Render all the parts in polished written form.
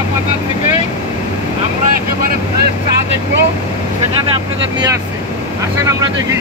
চা পাতা থেকে আমরা একেবারে ফ্রেশ চা দেখবো, সেখানে আপনাদের নিয়ে আসছি। আসেন আমরা দেখি।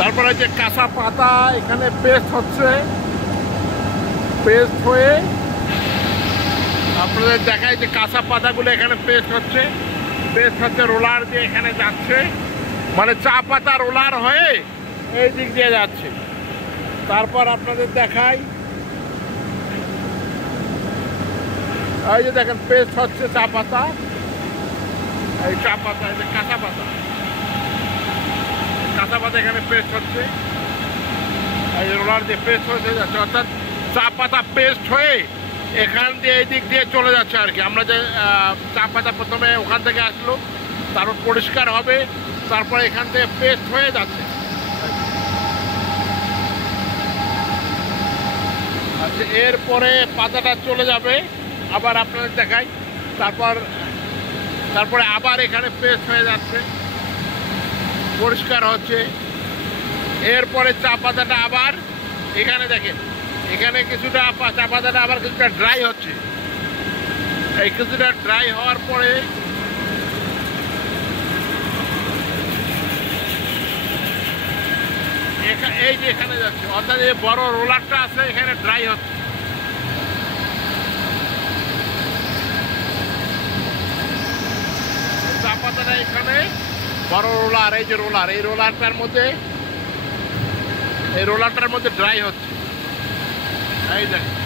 তারপরে যে কাঁচা পাতা এখানে পেস্ট হচ্ছে, পেস্ট হয়ে আপনাদের দেখায় যে কাঁচা পাতাগুলো এখানে পেস্ট হচ্ছে রোলার দিয়ে এখানে যাচ্ছে, মানে চা পাতা রোলার হয়ে এই দিক দিয়ে যাচ্ছে। তারপর আপনাদের দেখাই, এই যে দেখেন পেস্ট হচ্ছে চা পাতা, এই চা পাতা, এই যে কাঁচা পাতা এখানে পেস্ট হচ্ছে, এই রোলার দিয়ে পেস্ট হয়ে যাচ্ছে, অর্থাৎ চা পাতা পেস্ট হয়ে এখান দিয়ে এই দিক দিয়ে চলে যাচ্ছে আর কি। আমরা যে চা পাতা প্রথমে ওখান থেকে আসলো, তারপর পরিষ্কার হবে, তারপর এখান থেকে পেস্ট হয়ে যাচ্ছে। আচ্ছা, এরপরে পাতাটা চলে যাবে, আবার আপনাদের দেখাই, তারপরে আবার এখানে পেস্ট হয়ে যাচ্ছে, পরিষ্কার হচ্ছে। এরপরে চা পাতাটা আবার এখানে দেখেন, এখানে কিছুটা চা পাতাটা আবার কিছুটা ড্রাই হচ্ছে, এই কিছুটা ড্রাই হওয়ার পরে এই যে এখানে যাচ্ছে, অর্থাৎ এই বড় রোলারটা আছে এখানে ড্রাই হচ্ছে। চা পাতাটা এখানে বড় রোলার, এই যে রোলার, এই রোলারটার মধ্যে ড্রাই হচ্ছে। এই দেখেন,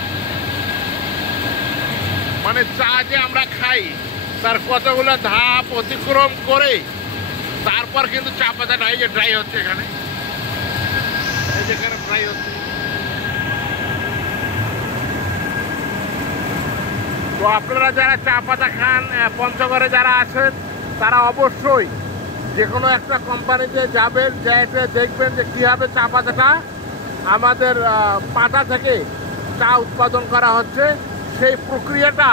মানে চা যে আমরা খাই তার কতগুলো ধাপ অতিক্রম করে তারপর কিন্তু চা পাতাটা এই যে ড্রাই হচ্ছে, এখানে এই যে এখানে ড্রাই হচ্ছে। তো আপনারা যারা চা পাতা খান, পঞ্চগড়ে যারা আছেন, তারা অবশ্যই যে কোনো একটা কোম্পানিতে যাবেন, যেটা দেখবেন যে কীভাবে চা পাতাটা আমাদের পাতা থেকে চা উৎপাদন করা হচ্ছে, সেই প্রক্রিয়াটা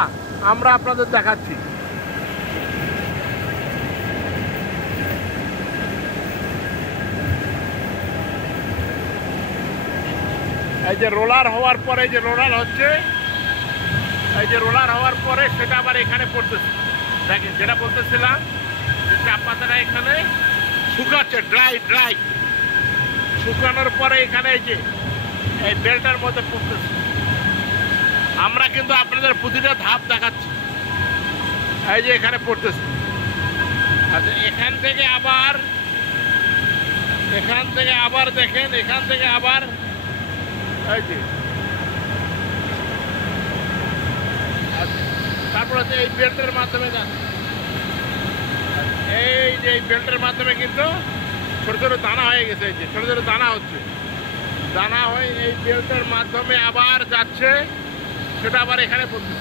আমরা আপনাদের দেখাচ্ছি। এই যে রোলার হওয়ার পরে, এই যে রোলার হচ্ছে, এই যে রোলার হওয়ার পরে সেটা আবার এখানে পড়তেছে। দেখেন, যেটা বলতেছিলাম যে চা পাতাটা এখানে শুকাচ্ছে, ড্রাই শুকানোর পরে এখানে এই যে এই বেলটার মধ্যে পড়তেছে। আমরা কিন্তু আপনাদের প্রতিটা ধাপ দেখাচ্ছি, এই যে এখানে পড়তেছে। আচ্ছা, এখান থেকে আবার দেখেন, এখান থেকে আবার এই যে, তারপর হচ্ছে এই বেল্টের মাধ্যমে যাচ্ছে, এই যে এই বেল্টের মাধ্যমে কিন্তু ছোট ছোট দানা হয়ে গেছে, এই যে ছোট ছোট দানা হচ্ছে, দানা হয়ে এই বেল্টের মাধ্যমে আবার যাচ্ছে, সেটা আবার এখানে পড়ছে।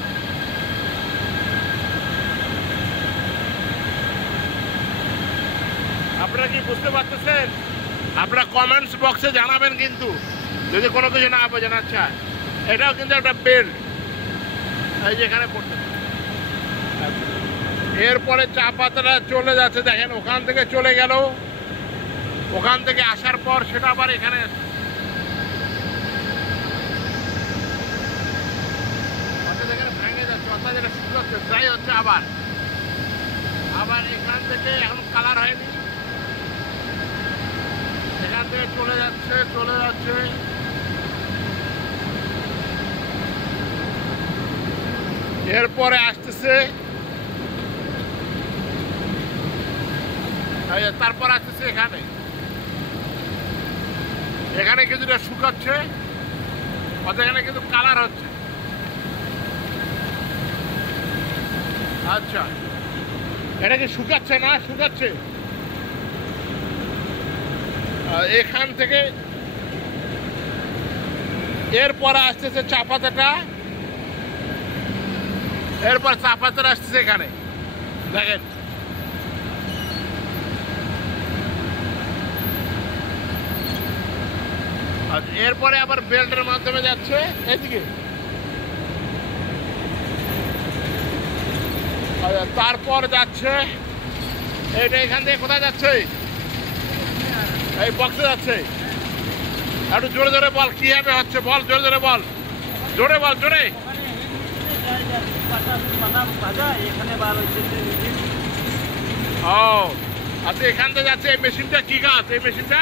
আপনারা কি বুঝতে পারতেছেন? আপনারা কমেন্টস বক্সে জানাবেন কিন্তু, যদি কোনো কিছু না বোঝেন। আচ্ছা, এটাও কিন্তু একটা বেল্ট, এই যে এখানে পড়ছে। এরপরে চা পাতাটা চলে যাচ্ছে, দেখেন ওখান থেকে চলে গেল, ওখান থেকে আসার পর সেটা আবার এখানে ভেঙে যাচ্ছে, অর্থাৎ যেটা শুকাচ্ছে, ড্রাই হচ্ছে। আবার এখান থেকে এখন কালার হয়নি, এখান থেকে চলে যাচ্ছে। এরপরে আসতেছে, তারপর আসতেছে এখানে কিছুটা শুকাচ্ছে, অর্থাৎ এখানে কিন্তু কালার হচ্ছে। আচ্ছা, এটাকে শুকাচ্ছে না? শুকাচ্ছে। এখান থেকে এরপরে আসতেছে চা পাতাটা, এরপর চা পাতাটা আসতেছে এখানে দেখেন। আর এরপরে আবার বেল্টের মাধ্যমে যাচ্ছে এদিকে। তারপর যাচ্ছে এইটা এখান থেকে কোথায় যাচ্ছে? এই বক্সে যাচ্ছে। একটু জোরে জোরে বল, কিভাবে হচ্ছে বল, জোরে জোরে বল, জোরে বল, জোরে। ও আচ্ছা, এখান থেকে যাচ্ছে। এই মেশিনটা কি কাজ? এই মেশিনটা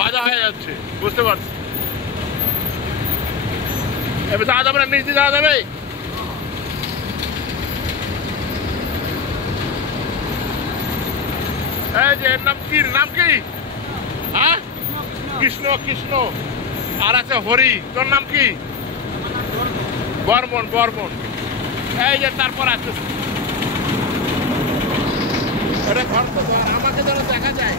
ভাজা হয়ে যাচ্ছে, বুঝতে পারছি। এবার যাওয়া যাবে না, নিচে যাওয়া যাবে? এই যে এর নাম কি? নাম কি? হ্যাঁ, কৃষ্ণ। কৃষ্ণ। আর আছে হরি। তোর নাম কি? বর্মন। বর্মন। এই যে তারপর আছে এটা ঘর তো ঘর, আমাকে যেন দেখা যায়।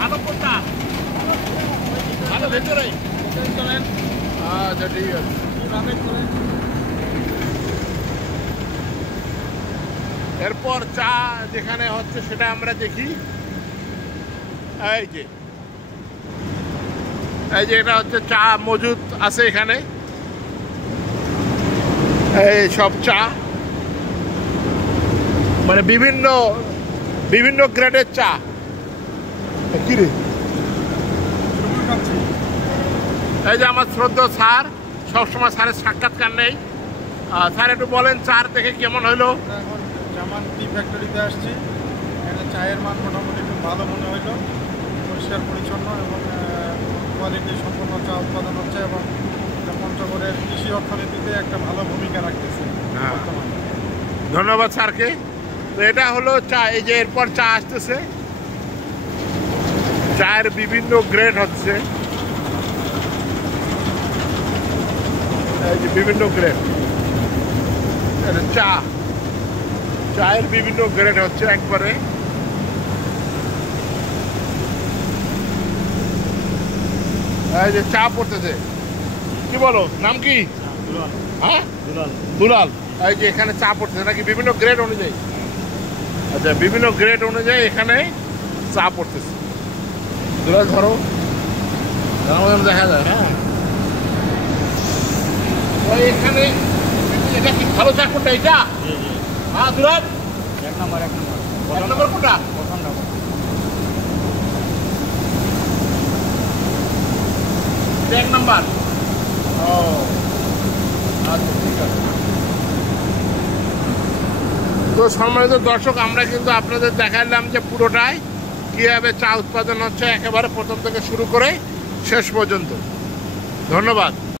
ভালো কোনটা? ভালো ভেতরে চলেন। আচ্ছা ঠিক আছে। এরপর চা যেখানে হচ্ছে সেটা আমরা দেখি। এই যে এটা হচ্ছে চা মজুদ আছে এখানে। এই সব চা মানে বিভিন্ন বিভিন্ন গ্রেডের চা। কি রে? এই যে আমার শ্রদ্ধা স্যার, সবসময় স্যারের সাক্ষাৎকার নেই। স্যার একটু বলেন চার দেখে কেমন হইলো? এখন জামান টি ফ্যাক্টরিতে আসছি। এখানে চায়ের মান মোটামুটি খুব ভালো মনে হইলো, পরিষ্কার পরিচ্ছন্ন এবং কোয়ালিটি সম্পন্ন চা উৎপাদন হচ্ছে এবং পঞ্চগড়ের কৃষি অর্থনীতিতে একটা ভালো ভূমিকা রাখতেছে বর্তমানে। ধন্যবাদ স্যারকে। তো এটা হলো চা। এই যে এরপর চা আসতেছে, চায়ের বিভিন্ন গ্রেড হচ্ছে। এই যে বিভিন্ন গ্রেড চা, চায়ের বিভিন্ন গ্রেড হচ্ছে একবারে। এই যে চা পড়তেছে। কি বলো, নাম কি? হ্যাঁ, দুলাল। এই যে এখানে চা পড়তেছে নাকি বিভিন্ন গ্রেড অনুযায়ী? আচ্ছা, বিভিন্ন গ্রেড অনুযায়ী এখানে চা পড়তেছে। দুলাল ধরো, দেখা যায়। হ্যাঁ, এখানে এটা কি ভালো চা কোনটা? এটা? হ্যাঁ দুলাল, এক নম্বর কোনটা? এক নম্বর। ও আচ্ছা, ঠিক আছে। তো সম্মানিত দর্শক, আমরা কিন্তু আপনাদের দেখালাম যে পুরোটাই কীভাবে চা উৎপাদন হচ্ছে, একেবারে প্রথম থেকে শুরু করে শেষ পর্যন্ত। ধন্যবাদ।